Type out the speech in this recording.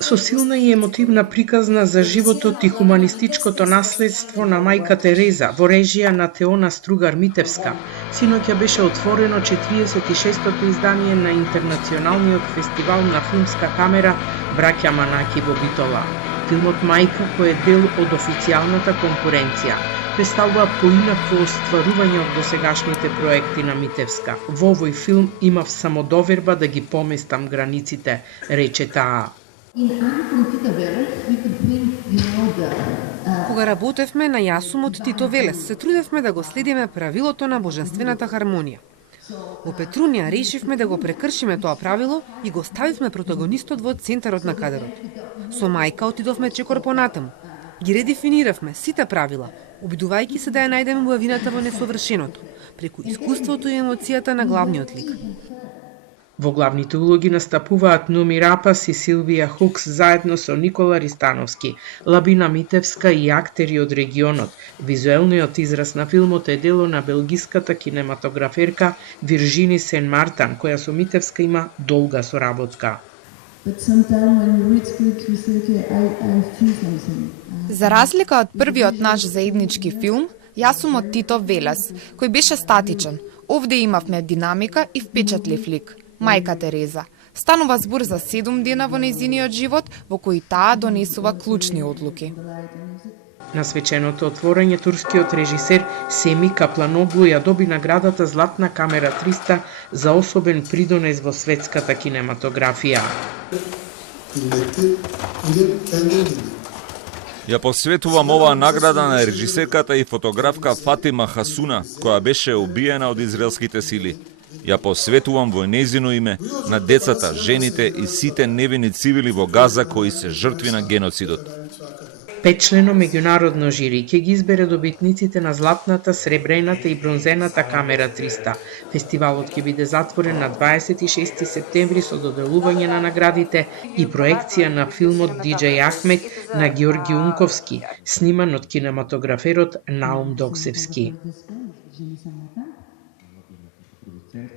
Со силна и емотивна приказна за животот и хуманистичкото наследство на мајка Тереза во режија на Теона Стругар-Митевска, синоќа беше отворено 46-тото издание на Интернационалниот фестивал на филмска камера Браќа Манаки во Битола. Филмот Мајка, кој е дел од официјалната конкуренција, представува поинакво остварување од досегашните проекти на Митевска. Во овој филм имав само доверба да ги поместам границите, рече таа. Кога работевме на јасумот Тито Велес, се трудевме да го следиме правилото на божествената хармонија. Во Петрунија решивме да го прекршиме тоа правило и го ставивме протагонистот во центарот на кадрот. Со Мајка отидовме чекор понатаму. Ги редефиниравме сите правила, обидувајќи се да ја најдеме убавината во несовршеното, преку искуството и емоцијата на главниот лик. Во главните улоги настапуваат Номи Рапас и Силвија Хукс заедно со Никола Ристановски, Лабина Митевска и актери од регионот. Визуелниот израз на филмот е дело на белгиската кинематограферка Виржини Сен Мартан, која со Митевска има долга соработка. За разлика од првиот наш заеднички филм, Јасумот Тито Велес, кој беше статичен, овде имавме динамика и впечатлив лик. Мајка Тереза. Станува збор за 7 дена во нејзиниот живот, во кои таа донесува клучни одлуки. На свеченото отворање турскиот режисер Семи Капланоглу ја доби наградата Златна камера 300 за особен придонес во светската кинематографија. Ја посветувам оваа награда на режисерката и фотографка Фатима Хасуна, која беше убиена од израелските сили. Ја посветувам во нејзино име на децата, жените и сите невини цивили во Газа кои се жртви на геноцидот. 5-члено меѓународно жири ќе ги избере добитниците на Златната, Сребрената и Бронзената камера 300. Фестивалот ќе биде затворен на 26 септември со доделување на наградите и проекција на филмот Диџеј Ахмет на Ѓеорги Унковски, сниман од кинематограферот Наум Доксевски.